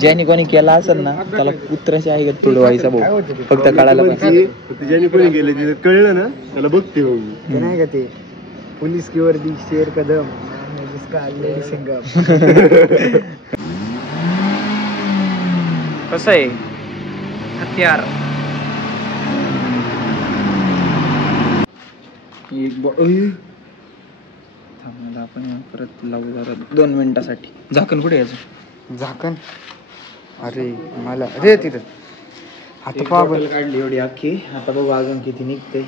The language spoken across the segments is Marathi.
ज्याने कोणी केला असेल ना त्याला कुत्र्याची आई गत तुडवायचा भाऊ, फक्त कळायला पाहिजे. ज्याने कोणी गेले तिथे कळलं ना त्याला बघते भाऊ. ते नाही का ते पुलिस की वर्दी शेर कदम जिसका लेडी सिंगम. कसं आहे हत्यार एक थांबला आपण परत लावू जरा 2 मिनिटासाठी. झाकण कुठे यायचं झाकण? अरे मला अरे तिथं आता बॉटल काढली एवढी अख्खी. आता बघू अजून किती निघते.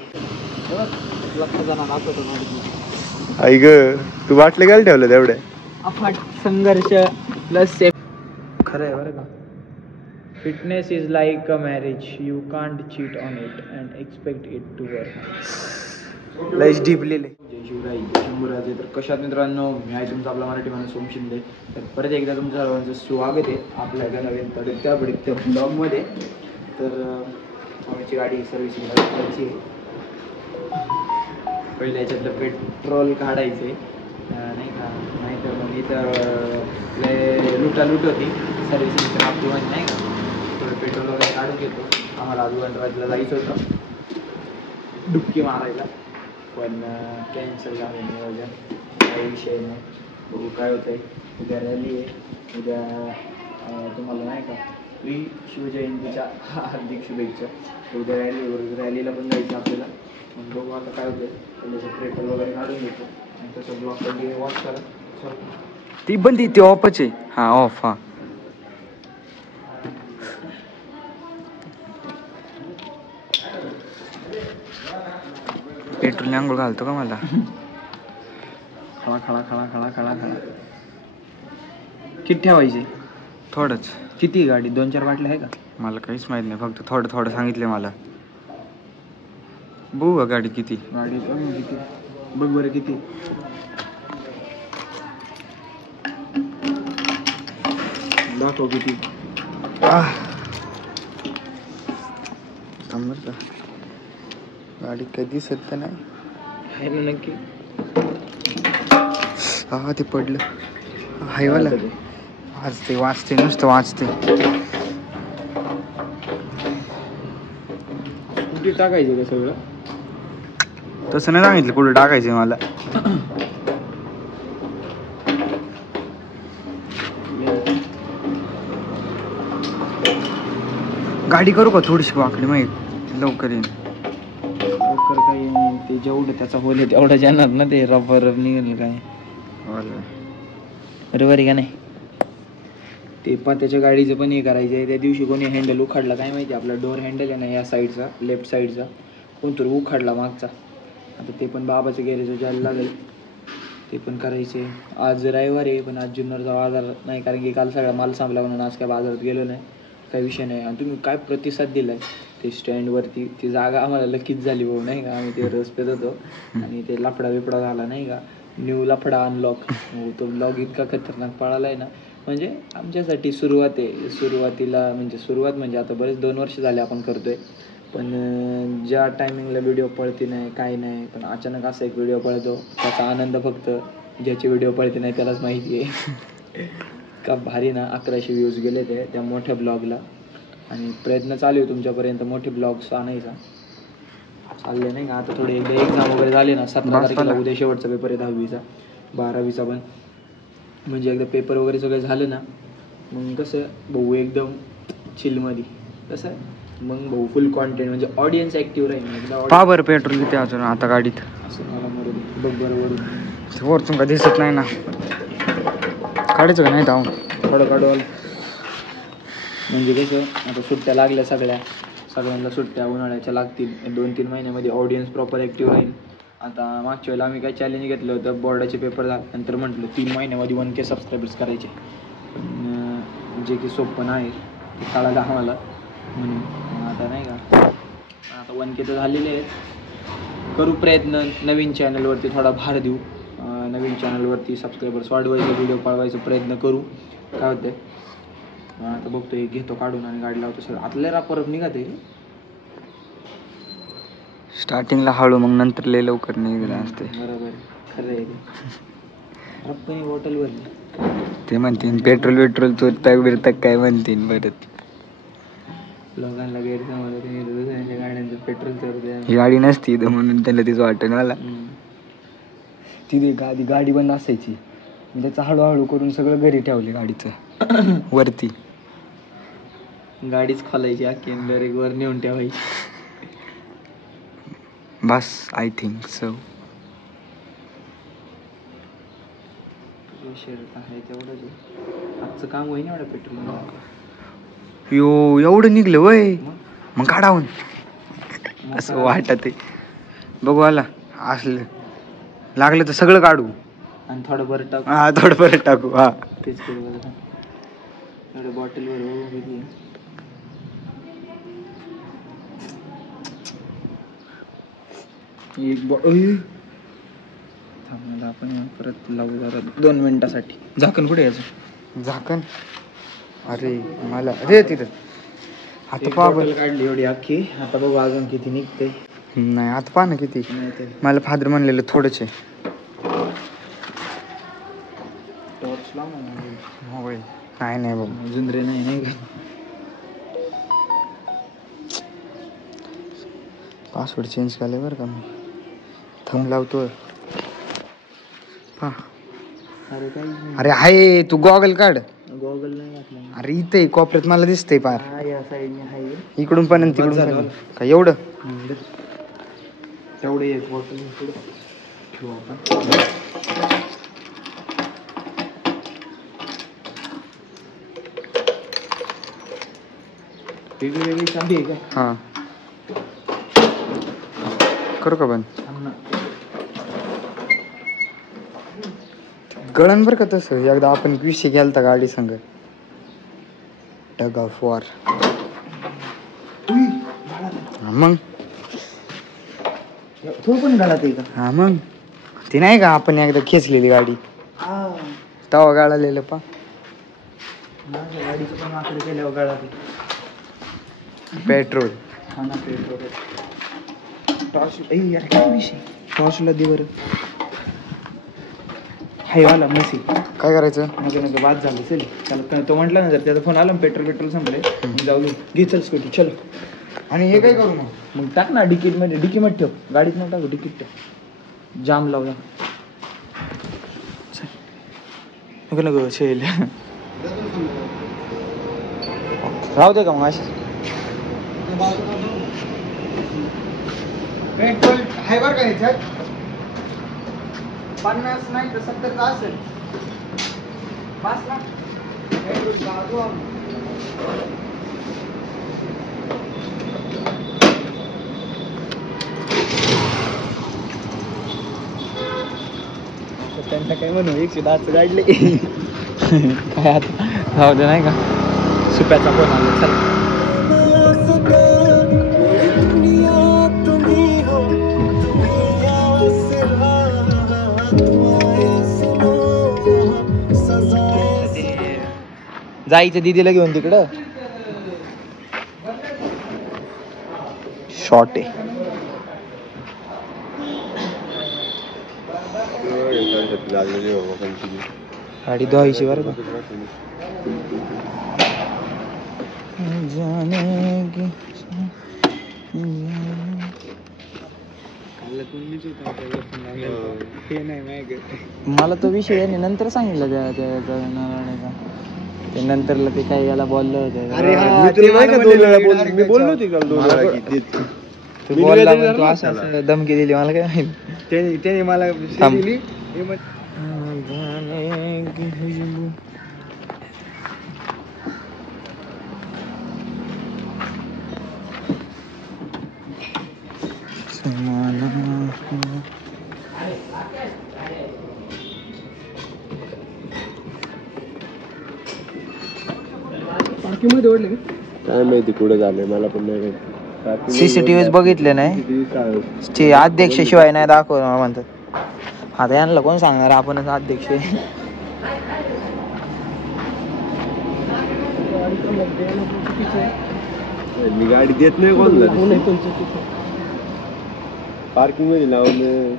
आई ग तू बाटले काय ठेवलं तेवढ्या? अफाट संघर्ष प्लस सेफ. खरं आहे बरं का. Fitness is like a marriage, you can't cheat on it and expect it to work. लयच डीप लिहिले. जय शिवराय, शंभूराजे. तर कशात मित्रांनो, मी आहे तुमचा आपला मराठी माणूस सोम शिंदे. तर परत एकदा तुमचं सर्वांचं स्वागत आहे आपल्या एका नवीन पडत्या ब्लॉगमध्ये. तर आमची गाडी सर्व्हिसिंगला करायची आहे. पहिल्या याच्यातलं पेट्रोल काढायचे नाही का, नाही तर मग इथं लुटालूट होती सर्व्हिसिंगच्या बाबतीमध्ये नाही का. थोडं पेट्रोल वगैरे काढून घेतो. आम्हाला आजूबाजूला जायचं होतं डुबकी मारायला, पण कॅन्सल झालं नियोजन. काही विषय नाही. बघू काय होतं आहे. उद्या रॅली आहे. उद्या तुम्हाला नाही का श्री शिवजयंतीच्या हार्दिक शुभेच्छा. उद्या रॅलीला पण जायचं आपल्याला. मग बघू आता काय होतं. त्याचं पेट्रोल वगैरे काढून घेतो आणि तसं ब्लॉक कंटिन्यू वॉच करा. सर ती बंदी ती ऑफच आहे. हा ऑफ. हा पेट्रोल आंघोळ घालतो का मला? खळा खळा खळा खळा खळा खळा. किती ठेवायचे? थोडंच. किती गाडी 2-4 बाटल्या आहे का? मला काहीच माहित नाही, फक्त थोडं थोडं सांगितले मला. बघू का गाडी किती? गाडी किती बघ बरं किती. दाखव किती. समज का गाडी कधी सत्य नाही आहे ना नक्की. हा ते पडलं हायवाला. वाचते वाचते नुसतं वाचते. कुठे टाकायचं का सगळं? तसं नाही सांगितलं कुठे टाकायचं मला. गाडी करू का थोडीशी वाकडी मग लवकर येईन. लवकर काही नाही. ते जेवढं त्याचा होल आहे तेवढं जाणार ना. ते रबर निघेल काय बरोबर आहे का नाही. ते पण त्याच्या गाडीचं पण हे करायचं आहे. त्या दिवशी कोणी हँडल उखाडला काय माहिती. आपला डोअर हँडल आहे ना या साईडचा, लेफ्ट साईडचा, कोणतरी उखाडला मागचा. आता ते पण बाबाचं गॅरेज जायला लागेल. ते पण करायचे. आज रविवार आहे पण आज जुन्नरचा बाजार नाही, कारण की काल सगळा माल संपला म्हणून आज काय बाजारात गेलो नाही. काही विषय नाही. आणि तुम्ही काय प्रतिसाद दिलाय ते स्टँडवरती. ती जागा आम्हाला लकीच झाली भाऊ नाही का. आम्ही ते रस पेत होतो आणि ते लफडा बिफडा झाला नाही का. न्यू लफडा अनलॉक. तो ब्लॉग इतका खतरनाक पळाला आहे ना. म्हणजे आमच्यासाठी सुरुवात आहे. सुरुवातीला म्हणजे सुरुवात म्हणजे आता बरेच 2 वर्ष झाले आपण करतोय. पण ज्या टायमिंगला व्हिडिओ पळते नाही काही नाही, पण अचानक असा एक व्हिडिओ पळतो त्याचा आनंद फक्त ज्याची व्हिडिओ पळते नाही त्यालाच माहिती आहे. का भारी ना. 1100 व्ह्यूज गेले ते त्या मोठ्या ब्लॉगला. आणि प्रयत्न चालू आहे तुमच्यापर्यंत मोठे ब्लॉग्स आणायचा. चालले नाही का. आता थोडे एकदा एक्झाम वगैरे झाले ना. 17 तारखेला उद्या शेवटचा पेपर आहे 10वीचा 12वीचा पण. म्हणजे एकदा पेपर वगैरे सगळं झालं ना मग कसं भाऊ एकदम चिलमध्ये कसं मग भाऊ फुल कॉन्टेंट म्हणजे ऑडियन्स ॲक्टिव्ह राहील एकदा. पा बरं पेट्रोल किती अजून आता गाडीत? असं मला मरू दे. बघ बरं वरून वरतून का दिसत नाही ना. काढायचं का नाही धावून थोडं काढवाल. म्हणजे कसं आता सुट्ट्या लागल्या सगळ्यांना सुट्ट्या उन्हाळ्याच्या लागतील. 2-3 महिन्यामध्ये ऑडियन्स प्रॉपर ॲक्टिव्ह राहील. आता मागच्या वेळेला आम्ही काय चॅलेंज घेतलं होतं. बोर्डाचे पेपर झाल्यानंतर म्हटलं 3 महिन्यामध्ये 1K सबस्क्रायबर्स करायचे. जे की सोपं नाही ते कळालं आम्हाला म्हणून आता नाही का. आता 1K तर झालेले आहेत. करू प्रयत्न. नवीन चॅनलवरती थोडा भार देऊ. नवीन चॅनलवरती सबस्क्रायबर्स वाढवायचे, व्हिडिओ पाळवायचा प्रयत्न करू. काय होतं आता बघतो. एक घेतो काढून आणि गाडी लावतो सगळं. आतल्या रापर निघाते स्टार्टिंगला हळू मग नंतर लय लवकर निघालं असते. बरोबर खरं आहे. रप्पानी बॉटल भरली. ते म्हणतील पेट्रोल चोरताक बिरताक काय म्हणतील परत. लोकांना गैरसमज होते दुसऱ्यांच्या गाड्यांचं पेट्रोल चोरते. ही गाडी नसती इथं म्हणून त्याला तिचं वाटतं मला. तिथे गाडी बंद असायची, त्याचं हळूहळू करून सगळं घरी ठेवले गाडीचं वरती. गाडीच खोलायची अख्खी डायरेक्ट वर नेऊन ठेवायची. बस आय थिंक सो. आहे तेवढंच आजचं काम होईन एवढं पेट्रोल. यो एवढं निघलं वय, मग काढावून असं वाटत आहे. बघू आला असलं लागलं तर सगळं काढू आणि थोडं बरं टाकू. हा थोडं बरं टाकू. हा तेच करू बरं. एवढं बॉटलवर किती एक आपण परत लावू जरा 2 मिनिटासाठी. झाकण कुठे यायचं? झाकण अरे मला अरे तिथं आता पहा बॉटल काढली एवढी अख्खी. आता बघू अजून किती निघते. नाही आता पहा ना किती. नाही ते मला फादर म्हणलेलं थोडंच आहे. टॉर्च लाव ना. होय नाही बाबा जुंदरे नाही का. पासवर्ड चेंज केलं बरं का मी. थंब लावतो पहा. अरे काही अरे आहे तू गॉगल काढ. गॉगल नाही घातला. अरे इथे कोपऱ्यात मला दिसतंय पार. हा या साईडने आहे. इकडून पण आणि तिकडून पण. काय एवढं तेवढे एक बॉटल ठेवू आपण. वेगळी चांदी आहे का? हा करू का बंद? गळण बरं का तसं. एकदा आपण विषय गेलता गाडी संग टग ऑफ वॉर. मग तो पण घालत आहे का? हा मग ते नाही का आपण एकदा खेचलेली गाडी तवा गाळालेलं पा. माझ्या गाडीचं पण आकडे केल्यावर गळात. पेट्रोल. हा ना पेट्रोल. टॉर्च यार काय विषय. टॉर्चला दे बरं. हाय वाला मसी. काय करायचं? नको बाद झाली चल. त्याला तो म्हटलं ना जर त्याचा फोन आला पेट्रोल संपले जाऊ दे. घे चल स्कूटी चल. आणि हे काय करू मग टाक ना डिकीट मध्ये. डिकी मध्ये ठेव. गाडीत नको टाकू. डिकीट ठेव. जाम लावला. नको शेल. राहू दे का मग अशी. पेट्रोल आहे बरं का ह्याच्यात. 50 नाही तर 70 असेल. बस ना त्यांना काय म्हणू 110 गाडले. काय आता राहू दे नाही का. सुप्याचा फोन आला. चला जायचं दीदीला घेऊन तिकडं. शॉर्ट आहे. गाडी धुवायची बरं का. मला तो विषय याने नंतर सांगितलं त्या ते नंतरला ते काय याला बोललं होतं. मी बोललो होती का तू बोलला पण तू असं धमकी दिली मला काय माहिती. त्याने मला थांब. दिली. काय माहिती कुठे झालंय मला पण नाही. CCTV बघितले नाही. अध्यक्ष शिवाय नाही दाखव म्हणतात. आता यांना कोण सांगणार आपणच अध्यक्ष. मी गाडी देत नाही कोण. पार्किंग मध्ये लावून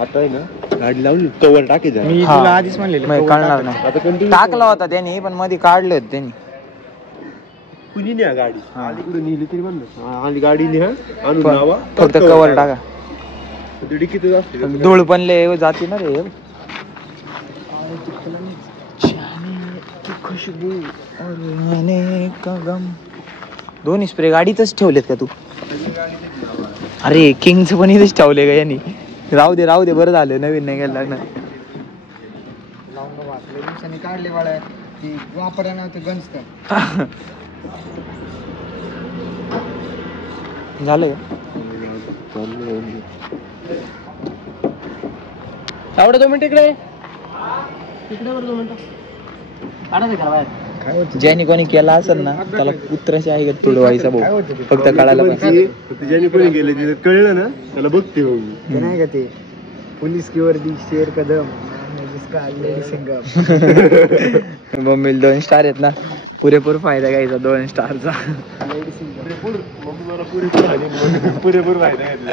आता आहे ना गाडी लावली कवर टाकायचं. मी हा. तुला आधीच म्हणलेलं नाही, cover कळणार टाकायचं. नाही. आता कंटिन्यू टाकला होता त्यांनी पण मध्ये काढले होते त्यांनी. कुणी न्या गाडी अलीकडे नेली तरी म्हणलं आणि गाडी न्या आणून पण लावा फक्त कवर टाका. डिकीतच असते. धूळ पण लय जाते ना रे. खुशबू और आने का गम. दोन्ही स्प्रे गाडीतच ठेवलेत का तू? अरे किंगच पण इथेच ठेवले का यांनी. राहू दे बरं झालं नवीन नाही घ्यायला लागणार. लावून वाचले दिवसांनी काढले वाळ्या ती वापरा नव्हते गंजत. झालं एवढं 2 मिनिट इकडे बरं 2 मिनिटं काढायचं घरा बाहेर. ज्याने कोणी केला असेल ना त्याला कुत्राशी आहे का तुडवायचा भाऊ. फक्त कळायला पाहिजे. ज्याने कोणी गेले तिथे कळलं ना त्याला बघते हो मी. ते नाही का ते पुलिस की वर्दी शेर कदम जिसका लेडी सिंगम. मम्मीला 2 स्टार आहेत ना पुरेपूर फायदा घ्यायचा 2 स्टारचा. लेडी सिंगम. मम्मी मला पुरेपूर फायदा घेतला.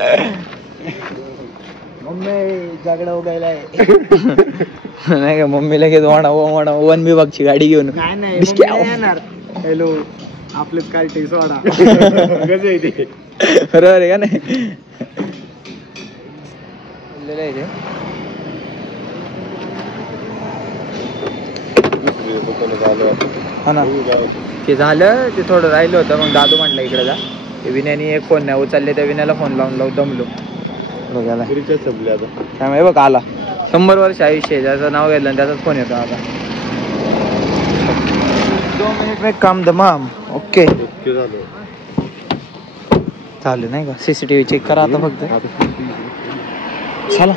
मम्मी जागडा उगायलाय. नाही का मम्मी लगेच वणा 1 विभागची गाडी घेऊन नाही नाही बिस्किट मम्मी नाही येणार. हॅलो आपलं काय टे सोडा. कसं आहे ते बरोबर आहे का नाही? हा ना ते झालं. ते थोडं राहिलं होतं मग दादू म्हटलं इकडे जा. ते विनयाने एक फोन नाही उचलले त्या विनयाला फोन लावून दमलो बघायला. संपले आता. त्यामुळे बघ आला 100 वर्ष आयुष्य आहे. त्याचं नाव घेतलं आणि त्याचाच फोन येतो आता. 2 मिनिट में काम तमाम. ओके झालं नाही का? CCTV चेक करा आता फक्त. चला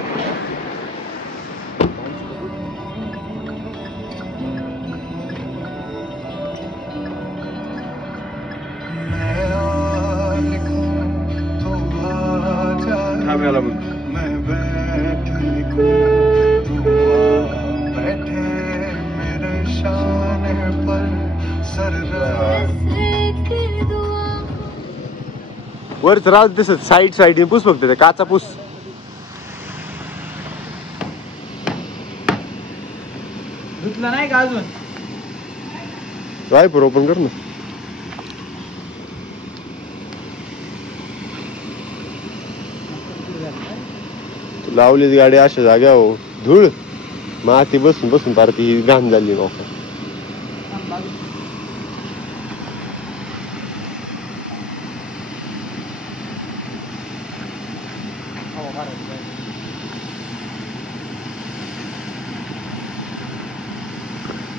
वर राहू दिसत साईड पुस फक्त ते काचा पुस. धुतलं नाही का अजून? वायपर ओपन कर ना. लावली गाडी अशा जाग्या हो धूळ माती बसून पारती घाण झाली नका.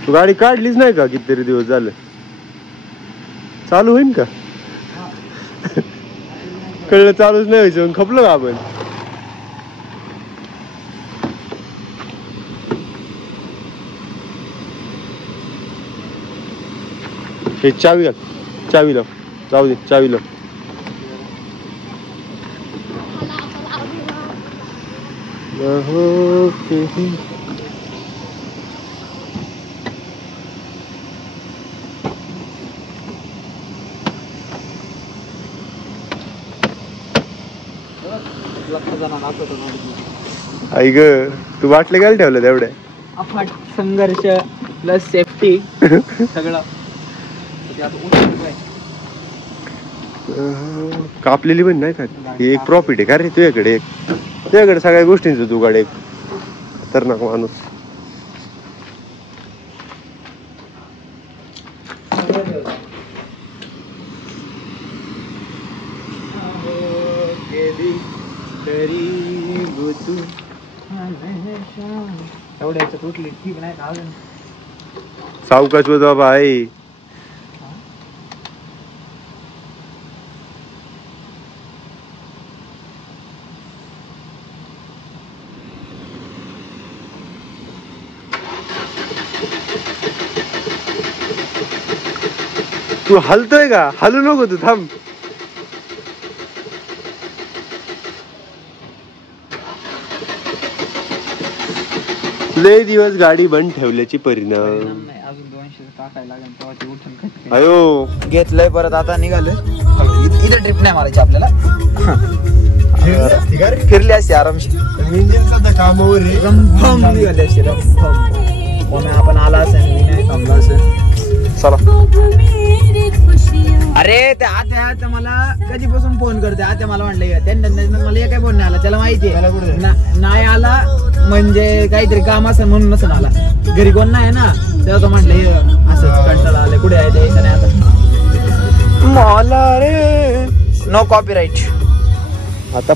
तू गाडी काढलीच नाही का? कितीतरी दिवस झाले. चालू होईन का? कळलं चालूच नाही व्हायचं. खपलं का आपण? हे चावी लाव जाऊ दे. चावी लाव. आई ग तू बाटले काय ठेवलं तेवढ्या? अफाट संघर्ष प्लस सेफ्टी सगळं. कापलेली पण नाही का? हे एक प्रॉफिट आहे का रे तुझ्याकडे सगळ्या गोष्टींच तू गाडी. खतरनाक माणूस. एवढ्याचं तुटली ठीक नाही का अजून? सावकाश बघ बाबा आहे. तू हलतोय का? हलू नको तू थांब. लय दिवस गाडी बंद ठेवल्याची परिणाम. नाही अजून 200 टाकायला लागेल तेव्हा ते उठून खटके. अयो घेतलंय परत आता निघालं. इथे ट्रिप नाही मारायची आपल्याला. फिरली असते आरामशी कामावर रे. रमभम निघाली असते रमभम. मग आपण आला असेल मी नाही थांबला असेल. चला. अरे त्या आत्या मला कधीपासून फोन करते. आत्या मला म्हटलं त्यांना मला एक काय फोन नाही आला. त्याला माहितीये नाही आला म्हणजे काहीतरी काम असेल म्हणून नसेल आला. घरी कोण नाही ना तेव्हा तो म्हटलं असंच कंटाळा आले कुठे आहे ते नाही आता मला रे. No copyright. आता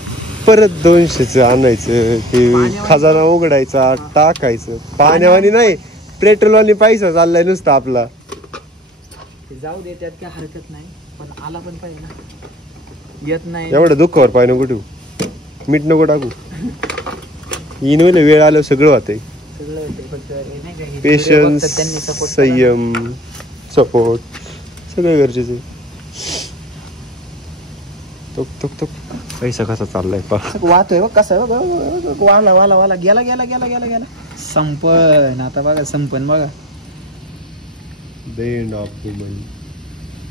परत 200च आणायचं ते खजाना उघडायचा टाकायचं. पाण्यावानी नाही पेट्रोलवानी पैसा चाललाय नुसता आपला. जाऊ दे त्यात काय हरकत नाही पण आला पण पाहिजे ना. येत नाही एवढं दुःखावर पाय नको ठेवू. मीठ नको टाकू. इन वेळ आल्यावर सगळं होतंय. सगळं होते फक्त हे नाही का, हे पेशन्स त्यांनी सपोर्ट संयम सपोर्ट सगळं गरजेचं. टुक टुक टुक पैसा कसा चाललाय पा वाहतोय कसं वाला वाला वाला गेला गेला गेला गेला गेला संपन. आता बघा संपन बघा. Then of woman.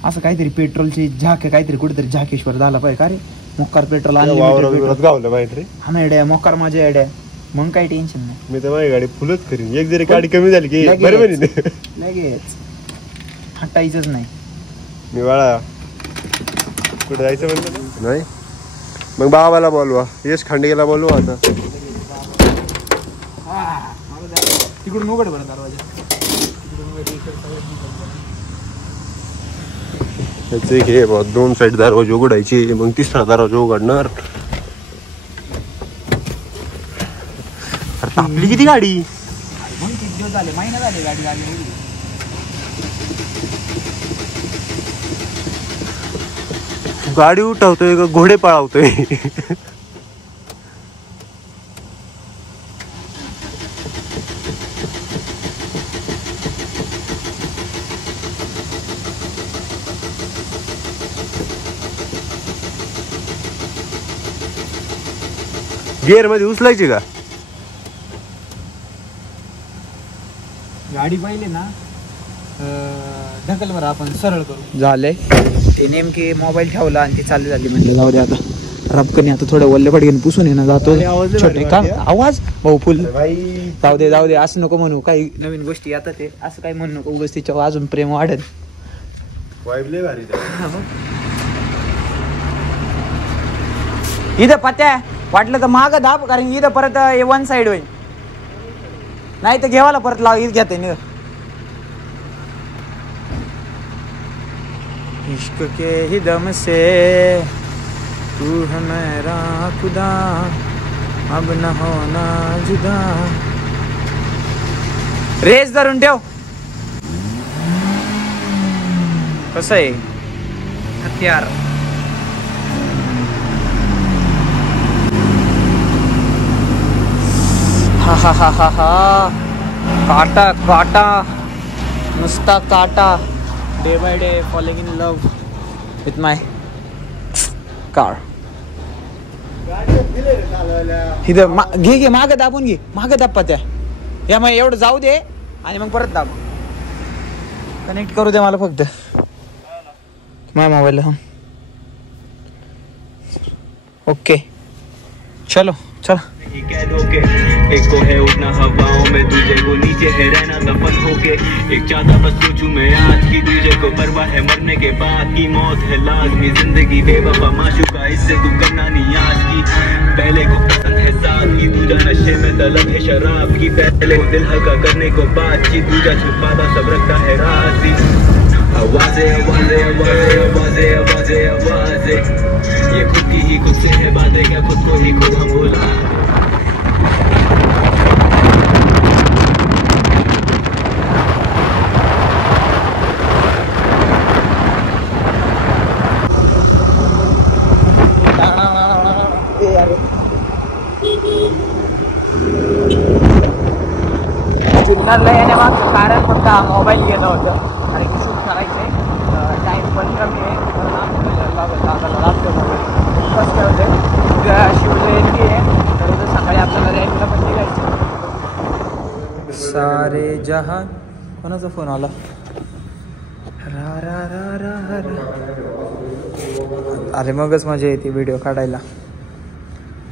असं काहीतरी पेट्रोलची झाके काहीतरी कुठेतरी झाकेश्वर झाला पाहिजे का रे. मोकार पेट्रोल वावरात गावलं माहिती रे. हा ना एड्या मोकार माझ्या एड्या. मग काही टेन्शन नाही. मी तर माझी गाडी फुलच करीन. एक जरी गाडी कमी झाली की बरोबर लगेच हटायचंच नाही. मी बाळा कुठे जायचं म्हणतो नाही. मग बाबाला बोलवा. यश खांडेला बोलवा. आता तिकडून उघड बरं दरवाजा. घे 2 साईड दरवाजे उघडायचे मग 3रा दरवाजा उघडणार. आपली किती गाडी मग किती दिवस झाले महिना झाले गाडी लागली. गाडी उठवतोय का घोडे पळावतोय. गिअर मध्ये उचलायची का गाडी पाहिली ना ढकल बरं आपण सरळ करू. झाले ते नेमके मोबाईल ठेवला आणि ते चालू झाली. म्हटलं जाऊ दे आता रपकनी आता थोडं वल्ले पडगेन पुसून ये ना जातो. छोटे का आवाज भाऊ फुल. जाऊ दे असं नको म्हणू. काही नवीन गोष्टी आता ते असं काही म्हणू नको. उगाच तिच्यावर अजून प्रेम वाढेल. इथं पत्या वाटलं तर माग दाब कारण इथं परत 1 साइड होईल नाही तर घेवाला परत लाव. इथं घेते नि इश्क के ही दम से तू है मेरा खुदा अब न होना जुदा. रेस धरून ठेव. कसं आहे हत्यार. हा हा हा हा हा काटा काटा नुसता काटा. Day by day falling in love with my car. इथं घे मागं दाबून घे. मागं दाब पत्या. या मग एवढं जाऊ दे आणि मग परत दाब. कनेक्ट करू दे मला फक्त माझ्या मोबाईलला. हा ओके चलो चला. एक को है उड़ना हवाओं में दूजे को नीचे है रहना दफन होके. एक चाहता बस सोचूं मैं आज की दूजे को परवाह है मरने के बाद की. मौत है लाजमी जिंदगी बेवफा माशूका इससे तू करना नहीं आज की. पहले को पसंद है साथ की दूजा नशे में तलब है शराब की. पहले को दिल हल्का करने को बातचीत दूजा छुपाता सब रखता है राज़ी. आवाज़ें आवाज़ें आवाज़ें आवाज़ें आवाज़ें आवाज़ें ये खुद की ही खुद से है बातें क्या खुद को ही खुद हम बोला. जुन्नरला येण्यामागचं कारण फक्त हा मोबाईल घेणं होतं आणि शूट करायचं आहे. टाईम पण कमी आहे. लागतो मोबाईल कसं काय होतं उद्या शिवजयंती आहे तर उद्या सकाळी आपल्याला रॅलीला पण निघायचं. सारे जहां कोणाचा फोन आला. रा रा रा रा रा. अरे मगच मजा येते व्हिडिओ काढायला.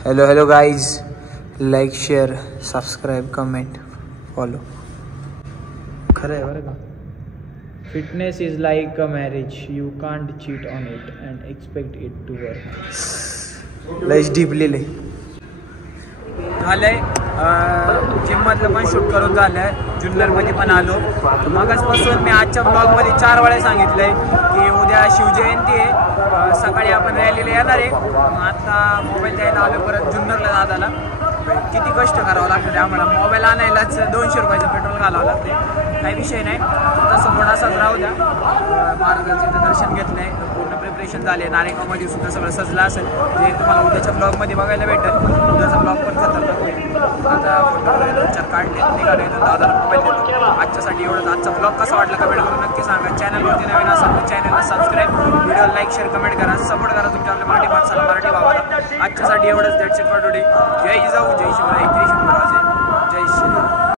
Hello guys, like share subscribe comment follow. खरं आहे बरं का. Fitness is like a marriage, you can't cheat on it and expect it to work. लईच डीप लिहिले झालंय. जिममधलं पण शूट करून झालंय, जुन्नरमध्ये पण आलो. मगाचपासून मी आजच्या ब्लॉगमध्ये 4 वेळा सांगितलंय की उद्या शिवजयंती आहे, सकाळी आपण रॅलीला येणार आहे. आता मोबाईल द्यायला आलो परत जुन्नरला दादाला. किती कष्ट करावं लागतं ते आम्हाला, मोबाईल आणायलाच 200 रुपयाचं पेट्रोल घालावं लागते. काही विषय नाही, तसं पण असाच राहू द्या. महाराजांचं दर्शन घेतलं आहे, पूर्ण प्रिपरेशन झाले. नारेगावमध्ये सुद्धा सगळं सजलं असेल, जे तुम्हाला उद्याच्या ब्लॉगमध्ये बघायला भेटेल. उद्याचा ब्लॉग पण खतरनाक होईल. आता फोटो वगैरे 2-4 काढले, निघाले, दादाला मोबाईल देतो. आजच्यासाठी एवढंच. आजचा ब्लॉग कसा वाटला कमेंट करून नक्की सांगा. चॅनलवरती नवीन असाल तर चॅनलला subscribe, video like share comment करा, सपोर्ट करा तुमच्या आपल्या मराठी माणसाला, मराठी भावाला. आजच्यासाठी एवढंच. That's it for today. जय जिजाऊ, जय शिवराय, जय शिवराय.